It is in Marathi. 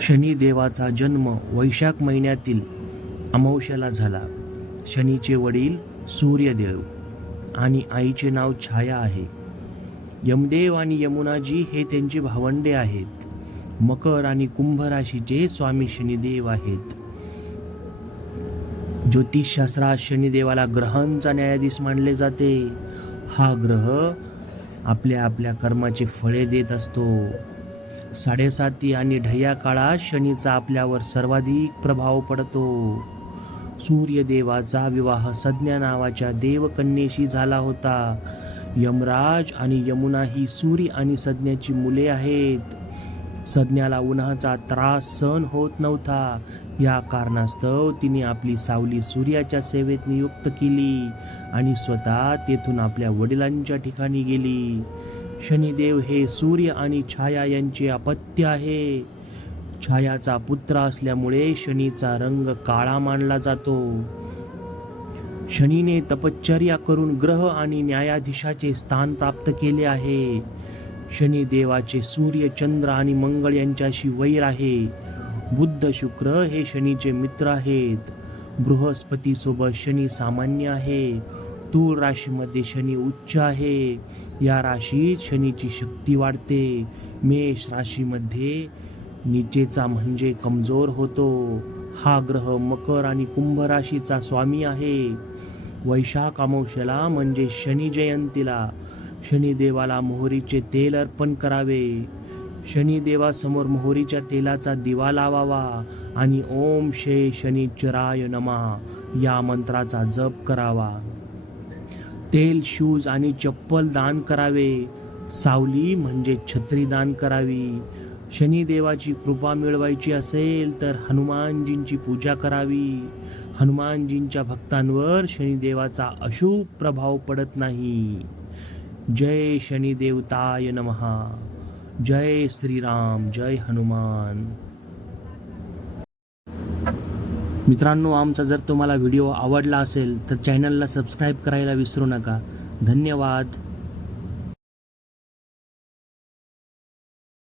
शनिदेवाचा जन्म वैशाख महिन्यातील अमावश्याला झाला. शनीचे वडील सूर्यदेव आणि आईचे नाव छाया आहे. यमदेव आणि यमुनाजी हे त्यांचे भावंडे आहेत. मकर आणि कुंभ राशीचे स्वामी शनिदेव आहेत. ज्योतिषशास्त्रात शनिदेवाला ग्रहांचा न्यायाधीश मानले जाते. हा ग्रह आपल्या आपल्या कर्माचे फळे देत असतो. साडेसाती आणि ढय्या काळात शनीचा आपल्यावर सर्वाधिक प्रभाव पडतो. सूर्यदेवाचा विवाह संज्ञा नावाच्या देवकन्येशी झाला होता. यमराज आणि यमुना ही सूर्य आणि संज्ञाची मुले आहेत. संज्ञाला उन्हाचा त्रास सहन होत नव्हता. या कारणास्तव तिने आपली सावली सूर्याच्या सेवेत नियुक्त केली आणि स्वतः तेथून आपल्या वडिलांच्या ठिकाणी गेली. शनिदेव हे सूर्य आणि छाया यांचे अपत्य आहे. छायाचा पुत्र असल्यामुळे शनीचा रंग काळा मानला जातो. शनीने तपश्चर्या करून ग्रह आणि न्यायाधीशाचे स्थान प्राप्त केले आहे. शनी देवाचे सूर्य चंद्र आणि मंगळ यांच्याशी वैर आहे. बुद्ध शुक्र हे शनीचे मित्र आहेत. बृहस्पती सोबत शनी सामान्य आहे. तूळ राशीमध्ये शनी उच्च आहे. या राशीत शनीची शक्ती वाढते. मेष राशीमध्ये निचेचा म्हणजे कमजोर होतो. हा ग्रह मकर आणि कुंभ राशीचा स्वामी आहे. वैशाख अमावश्याला म्हणजे शनी जयंतीला शनिदेवाला मोहरीचे तेल अर्पण करावे. शनिदेवासमोर मोहरीच्या तेलाचा दिवा लावावा आणि ओम शे शनिचराय नमा या मंत्राचा जप करावा. तेल शूज आणि चप्पल दान करावे. सावली म्हणजे छत्री दान करावी. शनिदेवाची कृपा मिळवायची असेल तर हनुमानजींची पूजा करावी. हनुमानजींच्या भक्तांवर शनिदेवाचा अशुभ प्रभाव पडत नाही. जय शनिदेवताय नमहा. जय श्रीराम जय हनुमान. मित्रांनो आमचा जर तुम्हाला व्हिडिओ आवडला असेल तर चॅनलला सबस्क्राईब करायला विसरू नका. धन्यवाद.